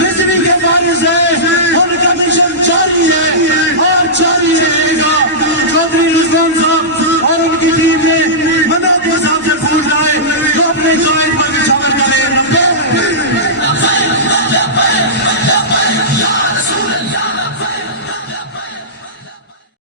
رضوی کے فارغ ہے، ان کا مشن جاری ہے اور جاری رہے گا۔ چودھری رضوان صاحب اور ان کی ٹیم